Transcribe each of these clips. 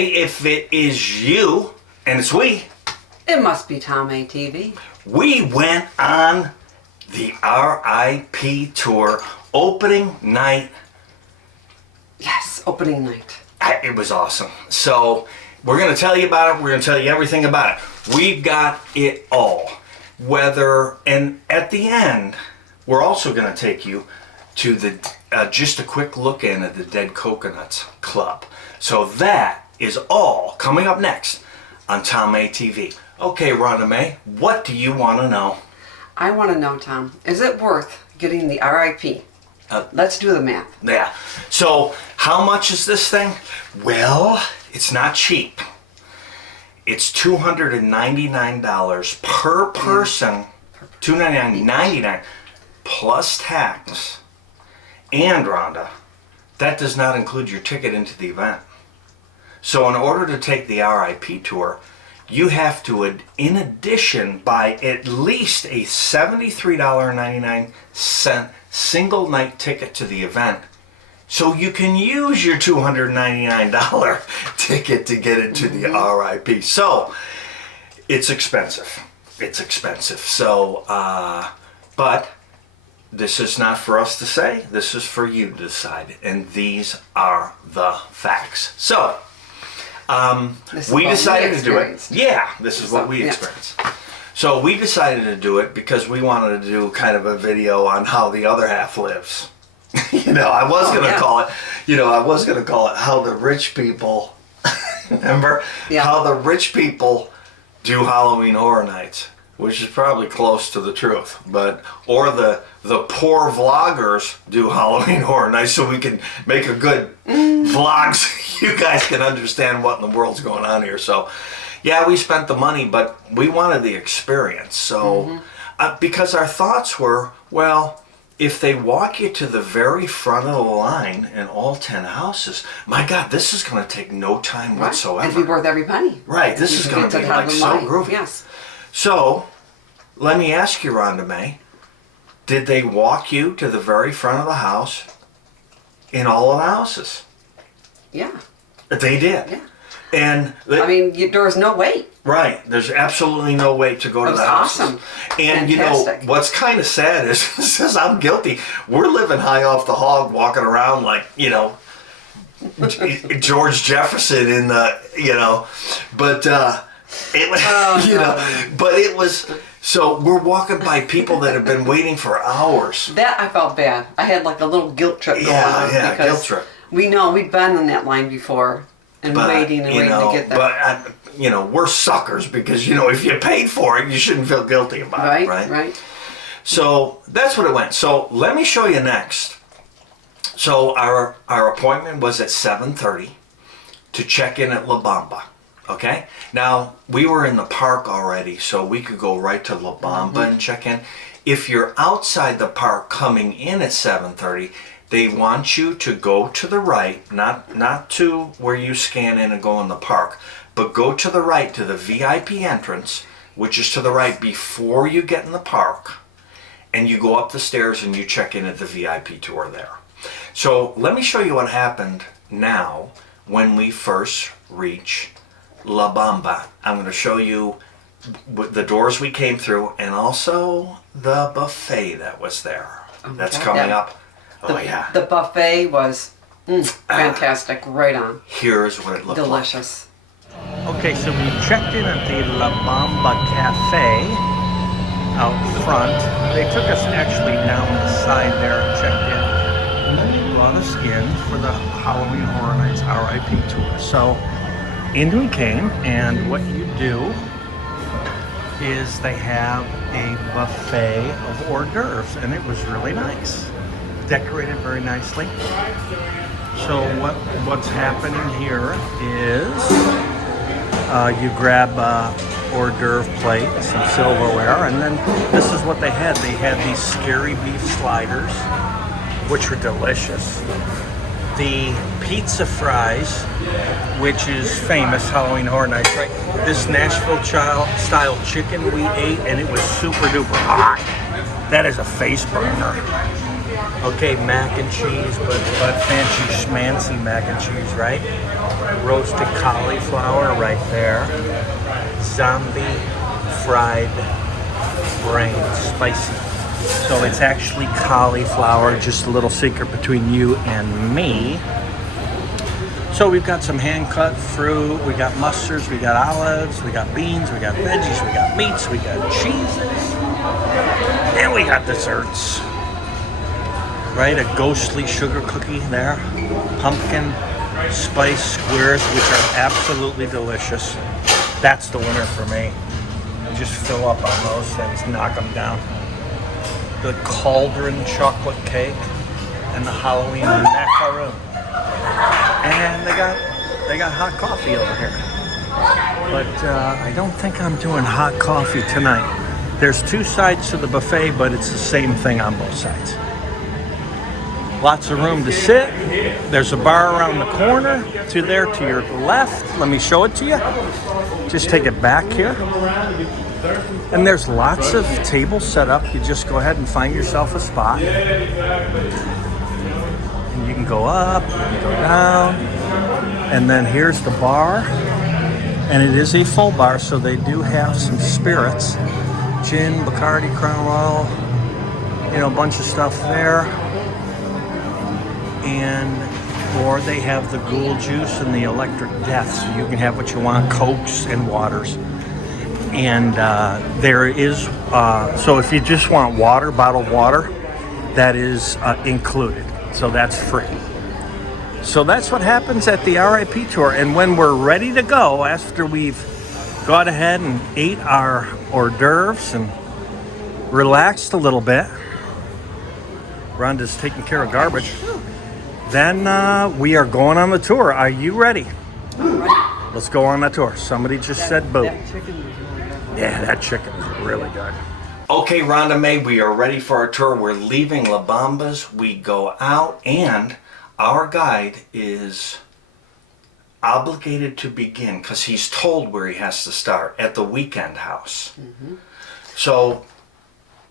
Okay, if it is you, and it's we, It must be Tom ATV. we went on the R.I.P. tour opening night. Yes, opening night. It was awesome. So we're going to tell you about it. We're going to tell you everything about it. We've got it all. And at the end, we're also going to take you to the just a quick look in at the Dead Coconuts Club. So that is all coming up next on Tom ATV. Okay, Rhonda May, what do you want to know? I want to know, Tom, is it worth getting the R.I.P.? Let's do the math. Yeah. So how much is this thing? Well, it's not cheap. It's $299 per person. $299.99 plus tax. And Rhonda, that does not include your ticket into the event. So in order to take the R.I.P. tour, you have to, in addition, buy at least a $73.99 single night ticket to the event, so you can use your $299 ticket to get into the R.I.P. So it's expensive. It's expensive. So, but this is not for us to say. This is for you to decide, and these are the facts. So we decided to do it. Yeah, this is what we experienced. So we decided to do it because we wanted to do kind of a video on how the other half lives. I was going to call it, how the rich people, remember? Yeah. How the rich people do Halloween Horror Nights, which is probably close to the truth. Or the poor vloggers do Halloween Horror Nights, so we can make a good vlog so you guys can understand what in the world's going on here. So yeah, we spent the money, but we wanted the experience. So, because our thoughts were, well, if they walk you to the very front of the line in all 10 houses, my God, this is going to take no time whatsoever. It'd be worth every penny. Right, this is going to be like so groovy. Yes. So, let me ask you, Rhonda May, did they walk you to the very front of the house in all of the houses? Yeah. They did. Yeah. And there was no wait. Right. There's absolutely no wait to go to the houses. Awesome. And fantastic. What's kind of sad is, says I'm guilty. We're living high off the hog, walking around like, George Jefferson in the, but but it was. So we're walking by people that have been waiting for hours. That I felt bad. I had like a little guilt trip going on. Yeah, guilt trip. We know we've been on that line before. And waiting to get there. But, we're suckers because, if you paid for it, you shouldn't feel guilty about it, right? Right. So that's what it went. So let me show you next. So our appointment was at 7:30 to check in at Lombard, okay? Now, we were in the park already, so we could go right to Lombard and check in. If you're outside the park coming in at 7:30, they want you to go to the right, not to where you scan in and go in the park, but go to the right to the VIP entrance, which is to the right before you get in the park, and you go up the stairs and you check in at the VIP tour there. So let me show you what happened now when we first reach La Bamba. I'm going to show you the doors we came through and also the buffet that was there. That's coming up. The buffet was fantastic, right on. Here's what it looked delicious. Like. Okay, so we checked in at the La Bamba Cafe out front. They took us actually down the side there and checked in. And then they brought us in for the Halloween Horror Nights R.I.P. tour. So in we came, and what you do is they have a buffet of hors d'oeuvres, and it was really nice. Decorated very nicely. So what's happening here is you grab a hors d'oeuvre plate, some silverware, and then this is what they had. They had these scary beef sliders, which were delicious. The pizza fries, which is famous Halloween Horror Nights, right? This Nashville style chicken we ate, and it was super duper hot. That is a face burner. Okay, mac and cheese, but fancy schmancy mac and cheese, right? Roasted cauliflower right there. Zombie fried brains, spicy. So it's actually cauliflower, just a little secret between you and me. So we've got some hand-cut fruit, we got mustards, we got olives, we got beans, we got veggies, we got meats, we got cheeses, and we got desserts. Right, a ghostly sugar cookie there, pumpkin spice squares, which are absolutely delicious. That's the winner for me. Just fill up on those things, knock them down. The cauldron chocolate cake and the Halloween macaroon. And they got hot coffee over here. But I don't think I'm doing hot coffee tonight. There's two sides to the buffet, but it's the same thing on both sides. Lots of room to sit. There's a bar around the corner to your left. Let me show it to you. Just take it back here. And there's lots of tables set up. You just go ahead and find yourself a spot. And you can go up, you can go down. And then here's the bar. And it is a full bar, so they do have some spirits. Gin, Bacardi, Crown Royal, a bunch of stuff there. Or they have the ghoul juice and the electric death, so you can have what you want, Cokes and waters. And there is, so if you just want water, bottled water, that is included. So that's free. So that's what happens at the R.I.P. tour. And when we're ready to go, after we've gone ahead and ate our hors d'oeuvres and relaxed a little bit, Rhonda's taking care of garbage, then we are going on the tour. Are you ready? I'm ready. Let's go on that tour. Somebody just said boo. That chicken was really good. Yeah, that chicken is really good. Okay, Rhonda Mae, we are ready for our tour. We're leaving La Bamba's. We go out, and our guide is obligated to begin, because he's told where he has to start, at the Weekend House. Mm-hmm. So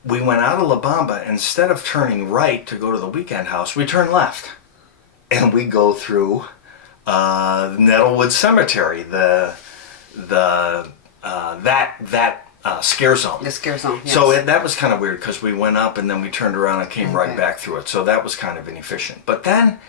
we went out of La Bamba. Instead of turning right to go to the Weekend House, we turn left. And we go through Nettlewood Cemetery, that scare zone. The scare zone, yes. So that was kind of weird, because we went up and then we turned around and came right back through it. So that was kind of inefficient. But then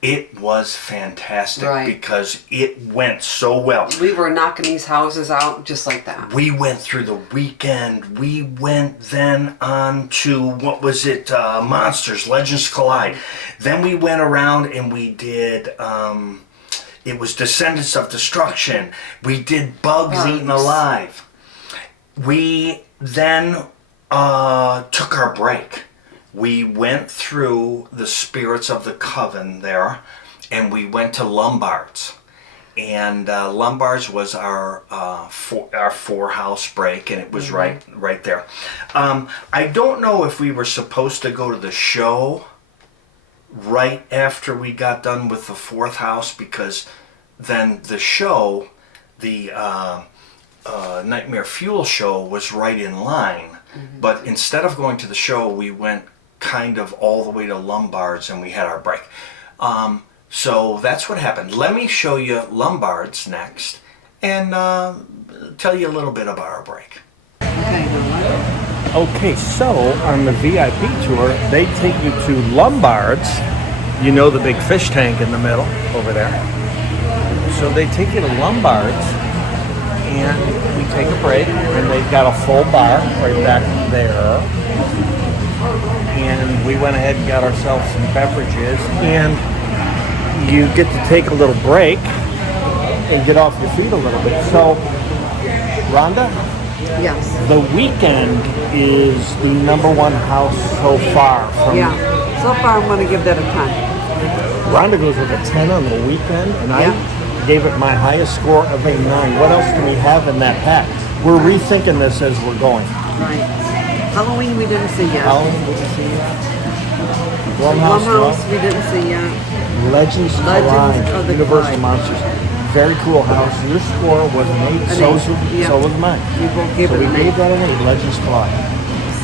it was fantastic, because it went so well. We were knocking these houses out just like that. We went through the Weekend. We went then on to, Monsters, Legends Collide. Then we went around and we did, it was Descendants of Destruction. We did Bugs Eaten Alive. We then took our break. We went through the Spirits of the Coven there, and we went to Lombard's. And Lombard's was our four-house break, and it was right there. I don't know if we were supposed to go to the show right after we got done with the fourth house, because then the show, the Nightmare Fuel show, was right in line. Mm-hmm. But instead of going to the show, we went kind of all the way to Lombard's, and we had our break. So that's what happened. Let me show you Lombard's next, and tell you a little bit about our break. Okay, so on the VIP tour, they take you to Lombard's. You know, the big fish tank in the middle over there. So they take you to Lombard's, and we take a break, and they've got a full bar right back there. And we went ahead and got ourselves some beverages, and you get to take a little break and get off your feet a little bit. So, Rhonda? Yes. The Weekend is the #1 house so far. So far I'm going to give that a 10. Rhonda goes with a 10 on the Weekend, and I gave it my highest score of a 9. What else do we have in that pack? We're rethinking this as we're going. Right. Halloween we didn't see yet. Halloween we didn't see yet. Blumhouse we didn't see yet. Legends Collide, of the Universal Collide. Monsters. Very cool house. Your score was an 8, so was mine. We both gave it we an gave 8. that an 8. Legends Collide.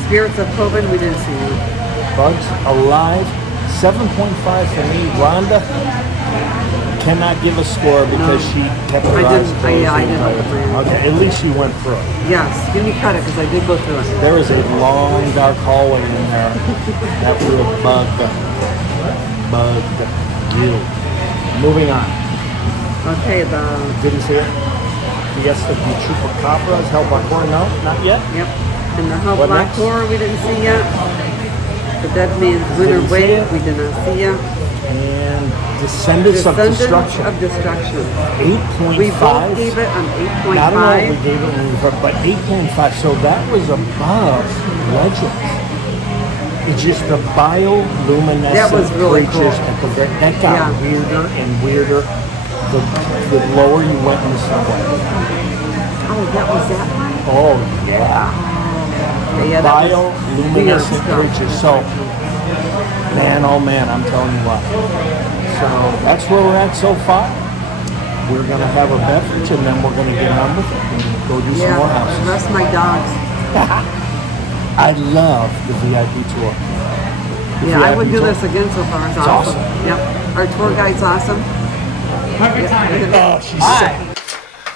Spirits of Coven we didn't see yet. Bugs Alive, 7.5 for me. Rhonda cannot give a score because she kept her eyes closed. I didn't. Okay, at least she went through it. Yes, give me credit because I did go through it. There is a long, dark hallway in there that will bug you. Moving on. Okay, Didn't see it. Fiesta di Chupacabras, Hellbuck, no, not yet. Yep. And the Hell What Black next? Horror we didn't see yet. The Dead Man's Winter Didn't see Wave it. we did not see yet. And Descendants of Destruction. of Destruction. 8.5. We both gave it an 8.5. Not only we gave it when we but 8.5. So that was above Legends. It's just the bioluminescent That was really creatures cool. at the that got weirder and weirder the lower you went in the subway. Oh, that was that one? Oh yeah. Yeah, that was Bioluminescent weird creatures. So man, oh man, I'm telling you what. So that's where we're at so far. We're gonna have a beverage and then we're gonna get on with it and go do some more houses. the rest of my dogs. I love the VIP tour. Yeah, I would VIP do tour. this again so far. It's awesome. Yep. Our tour guide's awesome. Perfect timing. Oh, she's sick.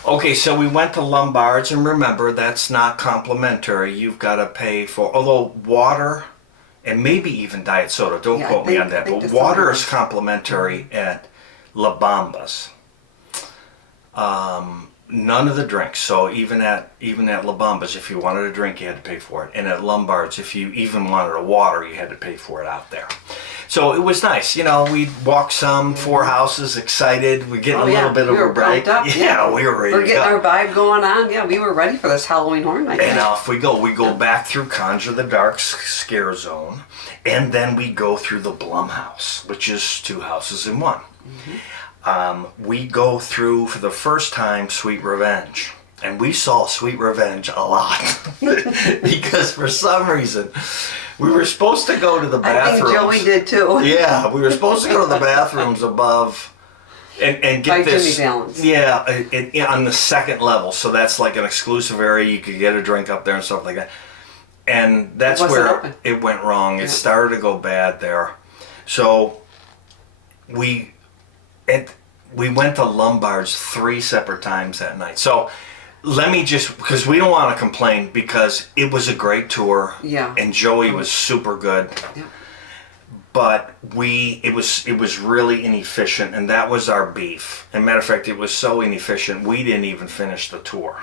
Okay, so we went to Lombard's, and remember, that's not complimentary. You've got to pay for, although water and maybe even diet soda, don't Yeah, quote me I on that, think but the water soda is complimentary at La Bamba's. None of the drinks. So even at La Bamba's, if you wanted a drink, you had to pay for it. And at Lombard's, if you even wanted a water, you had to pay for it out there. So it was nice. You know, we'd walk 4 houses, excited. We're getting a little bit of a break. Pumped up. Yeah, we were ready We're to getting go. our vibe going on. Yeah, we were ready for this Halloween Horror Night. And off we go. We go back through Conjure the Dark Scare Zone, and then we go through the Blumhouse, which is 2 houses in one. We go through, for the first time, Sweet Revenge. And we saw Sweet Revenge a lot. Because for some reason, we were supposed to go to the bathrooms. I think Joey did too. Yeah, we were supposed to go to the bathrooms above and get By this. Jimmy Fallon's. Yeah, on the second level. So that's like an exclusive area. You could get a drink up there and stuff like that. And that's It wasn't where open. it went wrong. Yeah. It started to go bad there. So we went to Lombard's 3 separate times that night. So let me just, because we don't want to complain, because it was a great tour. Yeah. And Joey was super good. Yeah. But it was really inefficient, and that was our beef. And matter of fact, it was so inefficient we didn't even finish the tour.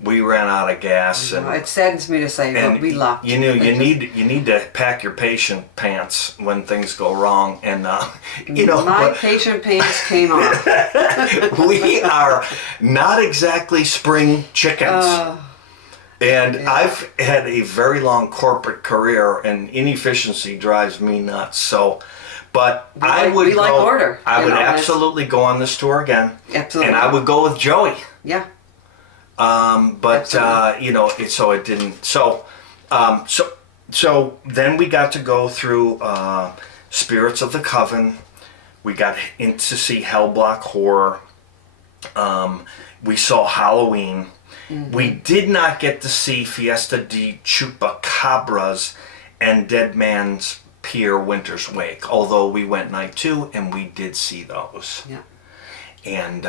We ran out of gas, and It saddens me to say, but we left. you know, you need to pack your patient pants when things go wrong, and you know. My patient pants came off. We are not exactly spring chickens. And Yeah. I've had a very long corporate career, and inefficiency drives me nuts. So, but we like order, I you would know, that's- absolutely go on this tour again. Absolutely. And I would go with Joey. Yeah. But Absolutely. you know, it didn't. So then we got to go through Spirits of the Coven. We got in to see Hellblock Horror. We saw Halloween. Mm-hmm. We did not get to see Fiesta di Chupacabras and Dead Man's Pier Winter's Wake, although we went night 2 and we did see those. Yeah. And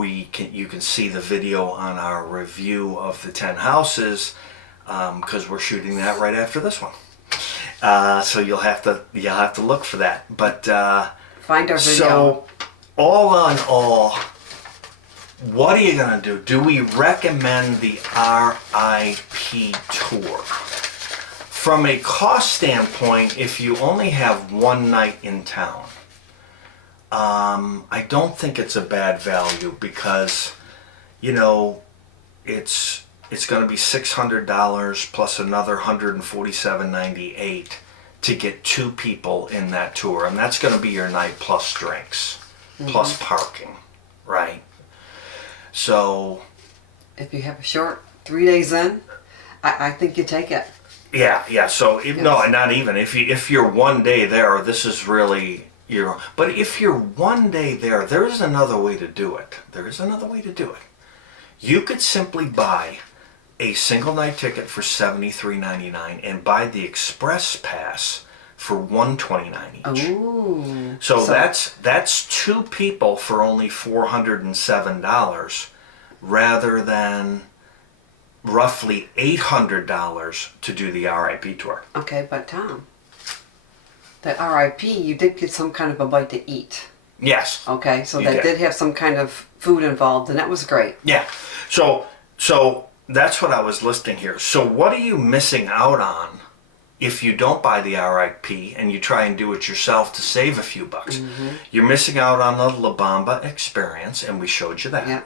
you can see the video on our review of the 10 houses, because we're shooting that right after this one. So you'll have to look for that. But Find our video. so all in all, what are you gonna do? Do we recommend the R.I.P. tour? From a cost standpoint, if you only have one night in town, I don't think it's a bad value, because, you know, it's going to be $600 plus another $147.98 to get 2 people in that tour, and that's going to be your night plus drinks, plus parking, right? So If you have a short 3 days in, I think you take it. yeah. So no, not even if you're one day there, this is really. But if you're one day there is another way to do it. You could simply buy a single night ticket for $73.99 and buy the express pass for $129 each. Ooh. So that's two people for only $407 rather than roughly $800 to do the R.I.P. tour. Okay, but Tom, that R.I.P. you did get some kind of a bite to eat. Yes. Okay, so You that did. did have some kind of food involved, and that was great. Yeah. So that's what I was listing here. So what are you missing out on if you don't buy the R.I.P. and you try and do it yourself to save a few bucks? You're missing out on the La Bamba experience, and we showed you that. Yeah.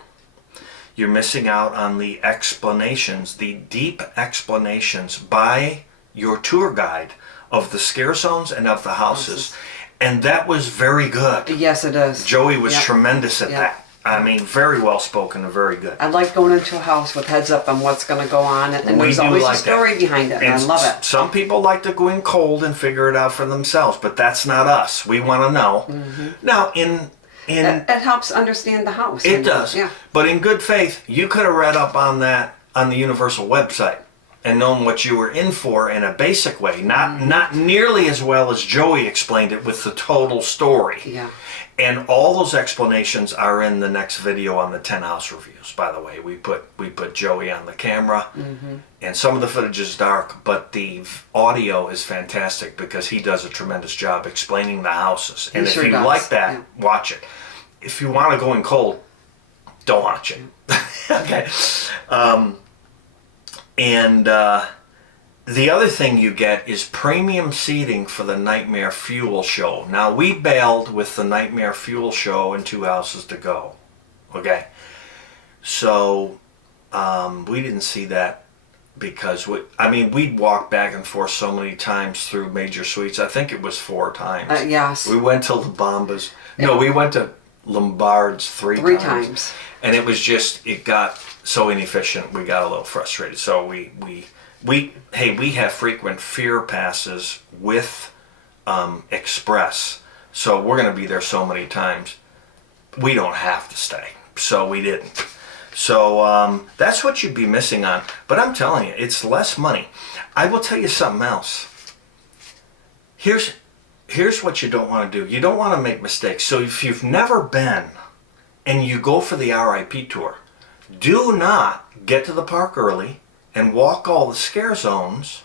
You're missing out on the explanations, the deep explanations by your tour guide of the scare zones and of the houses. And that was very good. Yes, it is. Joey was Yep. tremendous at Yep. that. I mean, very well spoken and very good. I like going into a house with heads up on what's going to go on, and We there's do always like a story that. behind it, and I love it. Some people like to go in cold and figure it out for themselves, but that's not us. We want to know. Now, in It helps understand the house. it and- does. Yeah. But in good faith, you could have read up on that on the Universal website and known what you were in for in a basic way. Not nearly as well as Joey explained it with the total story. Yeah. And all those explanations are in the next video on the 10 house reviews. By the way, we put Joey on the camera, and some of the footage is dark, but the audio is fantastic because he does a tremendous job explaining the houses. And He if sure you does, like that, yeah. watch it. If you want to go in cold, don't watch it. Okay. The other thing you get is premium seating for the Nightmare Fuel Show. Now, we bailed with the Nightmare Fuel Show and 2 houses to go. Okay? So, we didn't see that because, we'd walked back and forth so many times through major suites. I think it was 4 times. Yes. We went to La Bamba's. No, we went to Lombard's 3 times. And it was just, it got so inefficient, we got a little frustrated. So we have frequent fear passes with Express. So we're going to be there so many times. We don't have to stay. So we didn't. So that's what you'd be missing on. But I'm telling you, it's less money. I will tell you something else. Here's what you don't want to do. You don't want to make mistakes. So if you've never been and you go for the R.I.P. tour, do not get to the park early and walk all the scare zones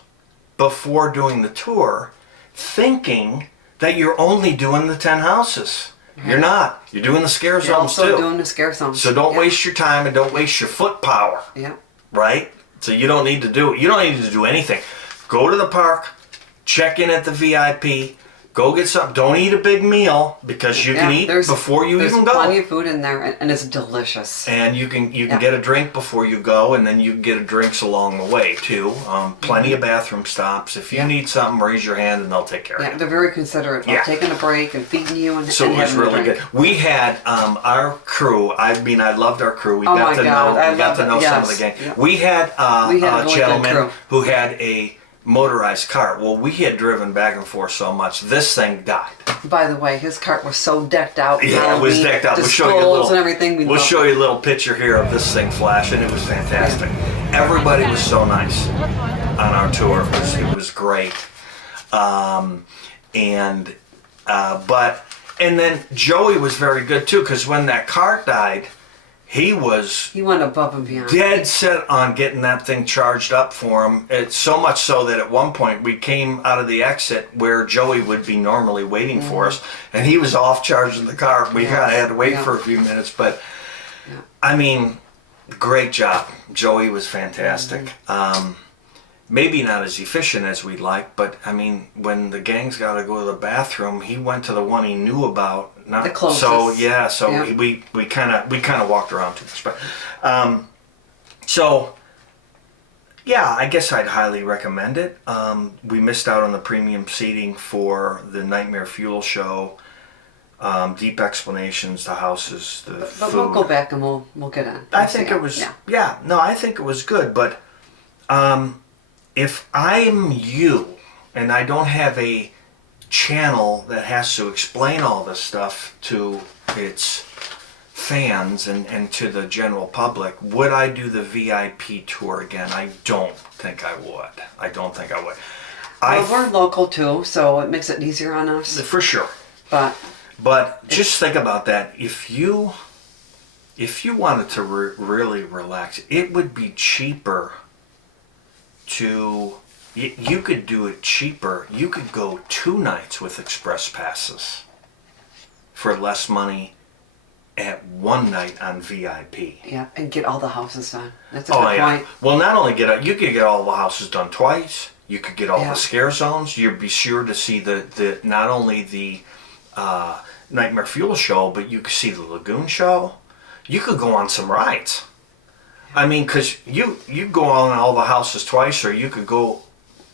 before doing the tour, thinking that you're only doing the 10 houses. You're not. You're doing the scare You're zones also too. doing the scare zones. So don't Yeah. waste your time and don't waste your foot power. Yeah. Right? So you don't need to do it. You don't need to do anything. Go to the park, check in at the VIP, go get something. Don't eat a big meal because you can eat before you even go. There's plenty of food in there, and it's delicious. And you can Yeah. get a drink before you go, and then you can get drinks along the way too. Plenty of bathroom stops. If you need something, raise your hand and they'll take care of Yeah, you. they're very considerate Yeah. about taking a break and feeding you and So it was having a really drink. good. We had our crew. I loved our crew. We Oh got my to God, I know. We got love to it. know some of Yes. the gang. Yep. We had We had a a really good gentleman crew. who had a motorized cart. Well, we had driven back and forth so much, this thing died. By the way, his cart was so decked out. Yeah, it was Halloween, decked out. The We'll show you a skulls little. and everything. We'll show you a little picture here of this thing flashing. It was fantastic. Everybody was so nice on our tour. It was great. And then Joey was very good too, because when that cart died, he went above and beyond. dead set on getting that thing charged up for him. It's so much so that at one point we came out of the exit where Joey would be normally waiting for us, and he was off charging the car. We kind of had to wait for a few minutes, but great job. Joey was fantastic. Maybe not as efficient as we'd like, but when the gang's got to go to the bathroom, he went to the one he knew about. The closest. So yeah, Yeah. we kind of walked around too much, but I guess I'd highly recommend it. We missed out on the premium seating for the Nightmare Fuel Show. Deep explanations, the houses, the But food. we'll go back and we'll get on. I think it was I think it was good, but if I'm you and I don't have a channel that has to explain all this stuff to its fans and to the general public, would I do the VIP tour again? I don't think I would. Well, we're local too, so it makes it easier on us. For sure. But just think about that. If you wanted to really relax, it would be cheaper to. You could do it cheaper. You could go 2 nights with express passes for less money at 1 night on VIP. yeah, and get all the houses done. That's a good point. Well, not only you could get all the houses done twice. You could get all Yeah. the scare zones. You'd be sure to see the not only the Nightmare Fuel show, but you could see the Lagoon show. You could go on some rides. I mean, because you go on all the houses twice, or you could go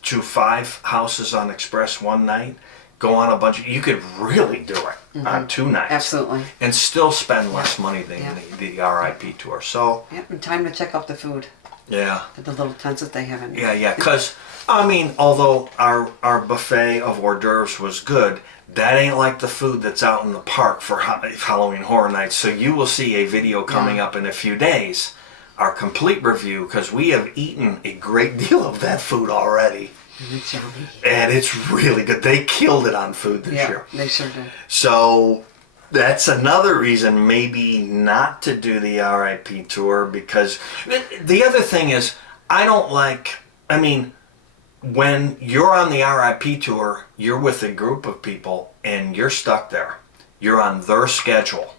to 5 houses on Express 1 night, go on a bunch of, you could really do it on 2 nights. Absolutely. And still spend less money than the R.I.P. tour. So, Yep, and time to check out the food yeah. at the little tents that they have in there. Yeah, because, I mean, although our buffet of hors d'oeuvres was good, that ain't like the food that's out in the park for Halloween Horror Nights. So you will see a video coming up in a few days, our complete review, because we have eaten a great deal of that food already. It's yummy. And it's really good. They killed it on food this year. They sure did. So that's another reason maybe not to do the R.I.P. tour, because the other thing is, when you're on the R.I.P. tour, you're with a group of people and you're stuck there. You're on their schedule.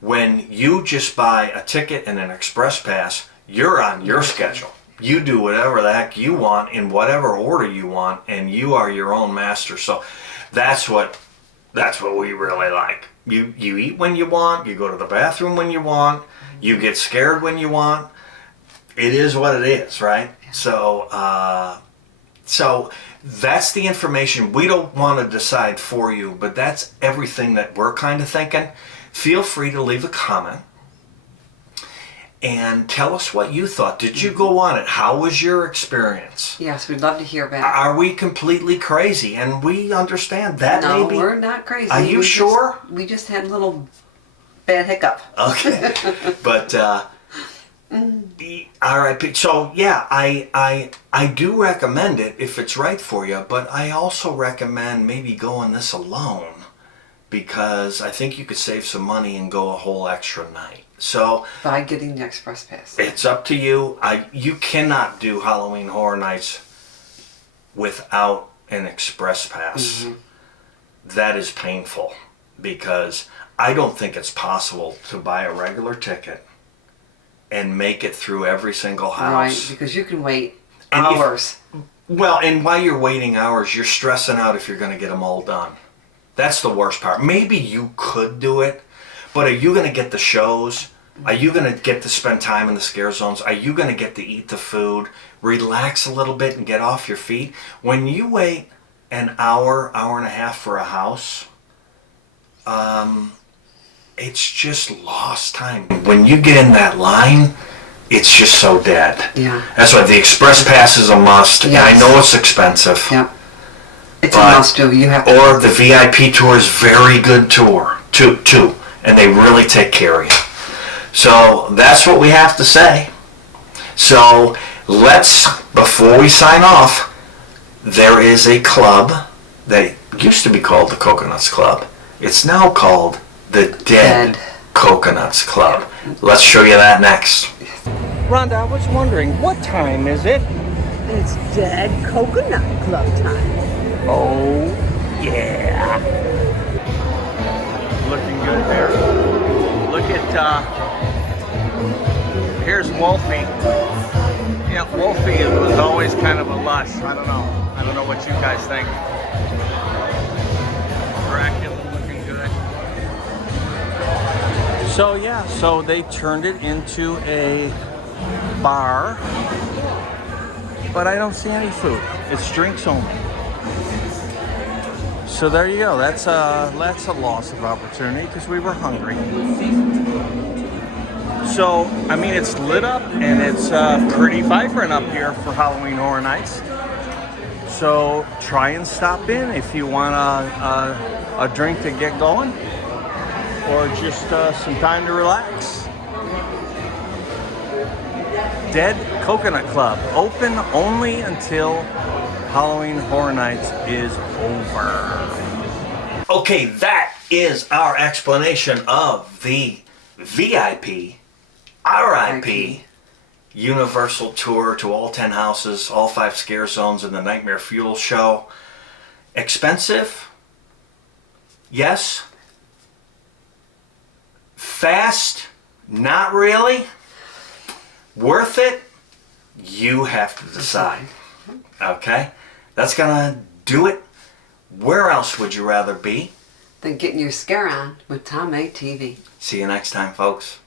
When you just buy a ticket and an express pass, you're on your schedule. You do whatever the heck you want in whatever order you want, and you are your own master. So that's what we really like. You eat when you want, you go to the bathroom when you want, you get scared when you want. It is what it is, right? So that's the information. We don't want to decide for you, but that's everything that we're kind of thinking. Feel free to leave a comment and tell us what you thought. Did you go on it? How was your experience? Yes, we'd love to hear back. Are we completely crazy? And we understand that. No, maybe. we're not crazy. Are you sure? We just had a little bad hiccup. Okay. But the R.I.P. So yeah, I do recommend it if it's right for you, but I also recommend maybe going this alone, because I think you could save some money and go a whole extra night. So By getting the express pass. it's up to you. You cannot do Halloween Horror Nights without an express pass. That is painful, because I don't think it's possible to buy a regular ticket and make it through every single house. Right, because you can wait And hours. And while you're waiting hours, you're stressing out if you're going to get them all done. That's the worst part. Maybe you could do it, but are you going to get the shows? Are you going to get to spend time in the scare zones? Are you going to get to eat the food, relax a little bit, and get off your feet? When you wait an hour, hour and a half for a house, it's just lost time. When you get in that line, it's just so dead. Yeah. That's why the express pass is a must. Yes. I know it's expensive. Yep. It's a must do. You have to. Or the VIP tour is very good tour, too, and they really take care of you. So that's what we have to say. So before we sign off, there is a club that used to be called the Coconuts Club. It's now called the Dead Coconuts Club. Let's show you that next. Rhonda, I was wondering, what time is it? It's Dead Coconut Club time. Oh, yeah. Looking good there. Look at, here's Wolfie. Yeah, Wolfie was always kind of a lush. I don't know what you guys think. Dracula looking good. So yeah, so they turned it into a bar, but I don't see any food. It's drinks only. So there you go. That's a loss of opportunity because we were hungry. So I mean, it's lit up and it's pretty vibrant up here for Halloween Horror Nights. So try and stop in if you want a drink to get going, or just some time to relax. Dead Coconut Club, open only until Halloween Horror Nights is over. Okay, that is our explanation of the VIP, R.I.P. Universal Tour to all 10 houses, all 5 scare zones in the Nightmare Fuel Show. Expensive? Yes. Fast? Not really. Worth it? You have to decide. Okay? That's gonna do it. Where else would you rather be? Then getting your scare on with Tom A TV. See you next time, folks.